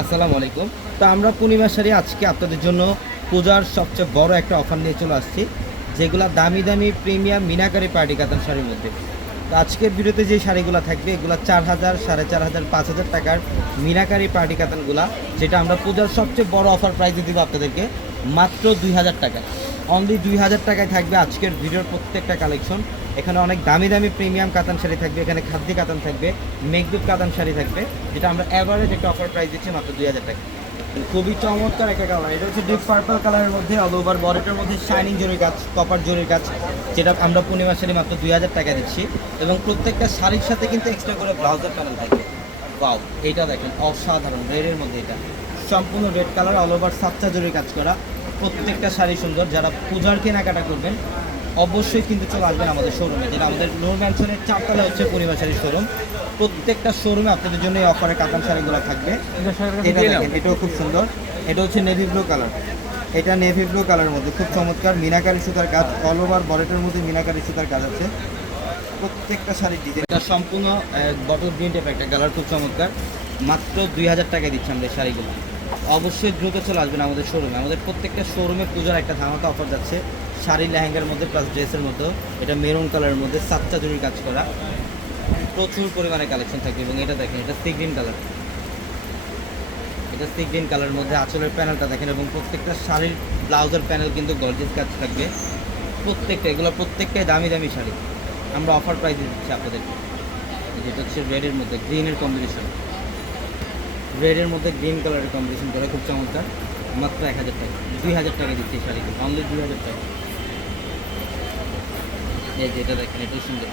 আসসালামু আলাইকুম। তো আমরা পূর্ণিমা শাড়ি আজকে আপনাদের জন্য পূজার সবচেয়ে বড় একটা অফার নিয়ে চলে আসছি, যেগুলা দামি দামি প্রিমিয়াম মিনাকারি পার্টি কাতান শাড়ির মধ্যে। তো আজকের ভিডিওতে যে শাড়িগুলো থাকবে এগুলো 4000, 4500, 5000 টাকার মিনাকারি পার্টি কাতানগুলা, যেটা আমরা পূজার সবচেয়ে বড় অফার প্রাইসে দিব আপনাদেরকে মাত্র 2000 টাকা। অনলি 2000 টাকায় থাকবে আজকের ভিডিওর প্রত্যেকটা কালেকশন। এখানে অনেক দামি দামি প্রিমিয়াম কাতান শাড়ি থাকবে, এখানে খাদ্যি কাতান থাকবে, মেঘদূত কাতান শাড়ি থাকবে, যেটা আমরা অ্যাভারেজ একটা অফার প্রাইস দিচ্ছি মাত্র 2000 টাকা। খুবই চমৎকার একটা কালার, এটা হচ্ছে ডিপ পার্পল কালারের মধ্যে অল ওভার বডিটার মধ্যে শাইনিং জরির কাজ, কপার জরির কাজ, যেটা আমরা পূর্ণিমা শাড়ি মাত্র 2000 টাকা দিচ্ছি। এবং প্রত্যেকটা শাড়ির সাথে কিন্তু এক্সট্রা করে ব্লাউজের প্যানেল থাকবে। ওয়াও, এইটা দেখেন অসাধারণ, রেডের মধ্যে এটা সম্পূর্ণ রেড কালার, অল ওভার সাতটা জরির কাজ করা। প্রত্যেকটা শাড়ি সুন্দর। যারা পূজার কেনাকাটা করবেন অবশ্যই কিন্তু চলে আসবেন আমাদের শোরুমে, যেটা আমাদের নূর ম্যানশনের 4 হচ্ছে পূর্ণিমা শাড়ির শোরুম। প্রত্যেকটা শোরুমে আপনাদের জন্য এই অফারে কাতান শাড়িগুলো থাকবে। এটা দেখেন, এটাও খুব সুন্দর। এটা হচ্ছে নেভি ব্লু কালার, এটা নেভি ব্লু কালারের মধ্যে খুব চমৎকার মিনাকারি সুতার কাজ, অল ওভার বডিটার মধ্যে মিনাকারি সুতার কাজ আছে। প্রত্যেকটা শাড়ির ডিজাইন, এটা সম্পূর্ণ বটল গ্রিন টাইপের একটা কালার, খুব চমৎকার। মাত্র 2000 টাকায় দিচ্ছি আমাদের শাড়িগুলো। অবশ্যই দ্রুত চলে আসবেন আমাদের শোরুমে। আমাদের প্রত্যেকটা শোরুমে পূজার একটা ধামাকা অফার যাচ্ছে শাড়ি লেহেঙ্গার মধ্যে প্লাস ড্রেসের মধ্যে। এটা মেরুন কালারের মধ্যে সাতটা জরির কাজ করা, প্রচুর পরিমাণে কালেকশন থাকবে। এবং এটা দেখেন, এটা সি গ্রিন কালার, এটা সি গ্রিন কালারের মধ্যে আঁচলের প্যানেলটা দেখেন। এবং প্রত্যেকটা শাড়ির ব্লাউজের প্যানেল কিন্তু গর্জিয়াস কাজ থাকবে প্রত্যেকটা। এগুলো প্রত্যেকটাই দামি দামি শাড়ি, আমরা অফার প্রাইসে দিচ্ছি আপনাদেরকে। যেটা হচ্ছে রেডের মধ্যে গ্রিনের কম্বিনেশন, রেডের মধ্যে গ্রিন কালারের কম্বিনেশন করে, খুব চমৎকার। মাত্র 1000 টাকা, 2000 টাকা দিচ্ছি এই শাড়িগুলো, অনলি 2000 টাকা। এই যেটা দেখেন, এটাও সুন্দর।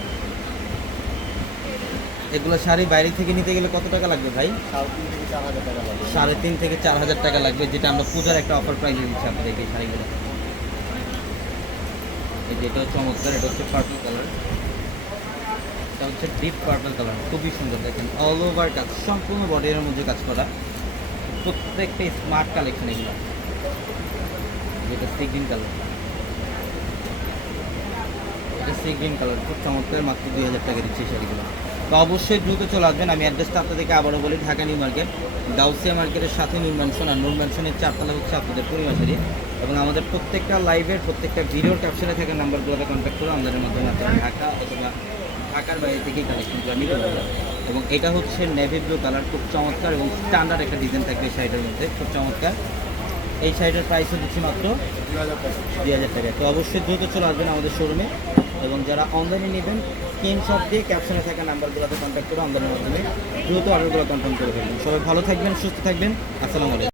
এগুলো শাড়ি বাইরে থেকে নিতে গেলে কত টাকা লাগবে ভাই? 3,500 থেকে 4,000 টাকা লাগবে, যেটা আমরা পূজার একটা অফার প্রাইসে দিচ্ছি আপনাদেরকে এই শাড়িগুলো। এই যেটা চমৎকার, এটা হচ্ছে পার্পল কালার, এটা হচ্ছে ডিপ পার্পল কালার, খুবই সুন্দর। দেখেন অল ওভার কাজ, সম্পূর্ণ বডির মধ্যে কাজ করা, প্রত্যেকটা স্মার্ট কালেকশন এগুলো। যেটা সি গ্রিন কালার, এটা সি গ্রিন কালার, খুব চমৎকার। মাত্র 2000 টাকা দিচ্ছি এই শাড়িগুলো। তো অবশ্যই দ্রুত চলে আসবেন। আমি অ্যাড্রেসটা আপনাদেরকে আবারও বলি, ঢাকা নিউ মার্কেট, গাউসিয়া মার্কেটের সাথে নূর ম্যানশন, আর নূর ম্যানশনের 4 হচ্ছে আপনাদের পূর্ণিমা শাড়ি। এবং আমাদের প্রত্যেকটা লাইভের প্রত্যেকটা ভিডিওর ক্যাপশনে থাকা নাম্বারগুলোতে কন্ট্যাক্ট করে আমাদের মাধ্যমে আপনারা ঢাকা অথবা ঢাকার বাইরে থেকেই কালেকশনগুলো নিতে পারবেন। এবং এটা হচ্ছে নেভি ব্লু কালার, খুব চমৎকার এবং স্ট্যান্ডার্ড একটা ডিজাইন থাকবে এই শাড়িটার মধ্যে, খুব চমৎকার। এই শাড়িটার প্রাইসও দিচ্ছি মাত্র 2000 টাকা। তো অবশ্যই দ্রুত চলে আসবেন আমাদের শোরুমে। এবং যারা অনলাইনে নেবেন স্ক্রিনশট দিয়ে ক্যাপশনে থাকা নাম্বারগুলোতে কন্ট্যাক্ট করে অনলাইনের মাধ্যমে দ্রুত অর্ডারগুলো কনফার্ম করে ফেলবেন। সবাই ভালো থাকবেন, সুস্থ থাকবেন। আসসালামু আলাইকুম।